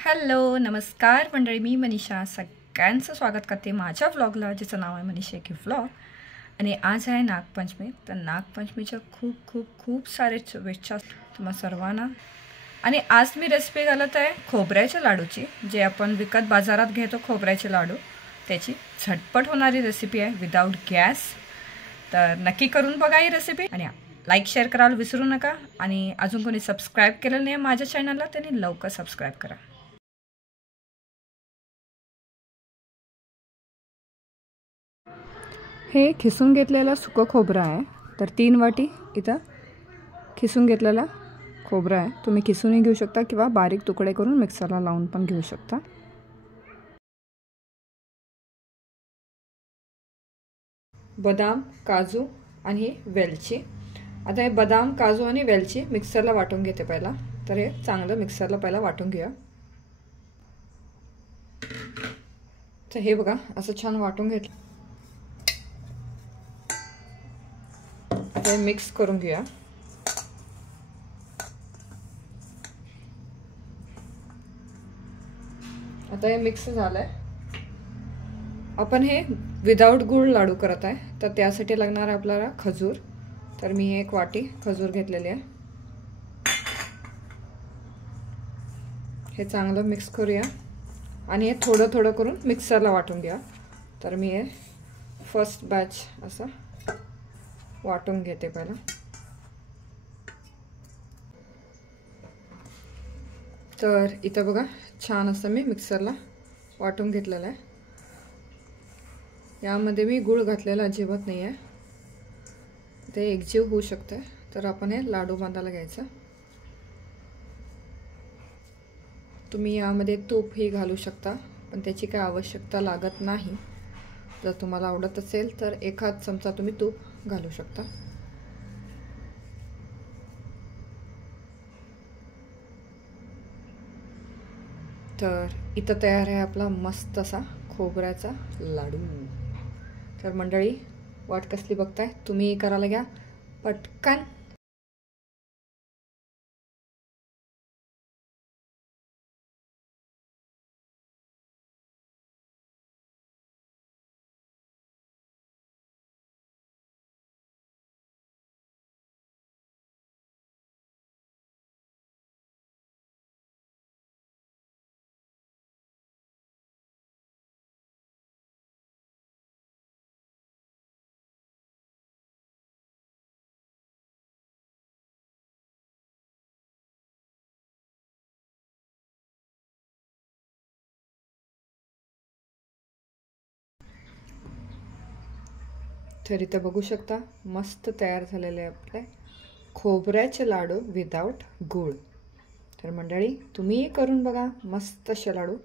Hello नमस्कार मंडळी, मी मनीषा सगळ्यांचं स्वागत करते माझ्या व्लॉगला, ज्याचं नाव आहे मनीषा की व्लॉग. आणि आज आहे नागपंचमी. तर नागपंचमीच्या खूप खूप खूप सारे शुभेच्छा तुम्हा सर्वांना. आणि आज मी रेसिपी घालत आहे खोबऱ्याच्या लाडूची, जे आपण विकत बाजारात घेतो खोबऱ्याचे लाडू. त्याची झटपट होणारी रेसिपी आहे विदाऊट गॅस. तर नक्की करून बघा ही रेसिपी आणि लाईक शेअर करायला विसरू नका. आणि अजून कोणी सबस्क्राईब केलं नाही माझ्या चॅनलला त्यांनी लवकर सबस्क्राईब करा. हे खिसून घेतलेलं सुकं खोबरं आहे. तर 3 वाटी इथं खिसून घेतलेला खोबरं आहे. तुम्ही खिसूनही घेऊ शकता किंवा बारीक तुकडे करून मिक्सरला लावून पण घेऊ शकता. बदाम, काजू आणि वेलची. आता हे बदाम, काजू आणि वेलची मिक्सरला वाटून घेते पहिला. तर हे चांगलं मिक्सरला पहिला वाटून घ्या. तर हे बघा असं छान वाटून घेतलं. आता हे मिक्स करून घ्या. आता हे मिक्स झालंय. आपण हे विदाऊट गुळ लाडू करत आहे. तर त्यासाठी लागणार आपल्याला खजूर. तर मी 1 वाटी खजूर घेतलेली आहे. हे चांगलं मिक्स करूया आणि हे थोडं थोडं करून मिक्सरला वाटून घ्या. तर मी हे फर्स्ट बॅच असं वाटून घेते पहिला. तर इथं बघा छान असं मी मिक्सरला वाटून घेतलेलं आहे. यामध्ये मी गूळ घातलेला अजिबात नाही आहे. ते एकजीव होऊ शकते. तर आपण हे लाडू बांधायला घ्यायचं. तुम्ही यामध्ये तूपही घालू शकता, पण त्याची काय आवश्यकता लागत नाही. जर तुम्हाला आवडत असेल तर 1 चमचा तुम्ही तूप घालू शकता. तर इथं तयार आहे आपला मस्त असा खोबऱ्याचा लाडू. तर मंडळी, वाट कसली बघताय, तुम्ही करायला घ्या पटकन. तर इथं बघू शकता मस्त तयार झालेले आपले खोबऱ्याचे लाडू विदाऊट गूळ. तर मंडळी, तुम्ही करून बघा मस्त असे लाडू.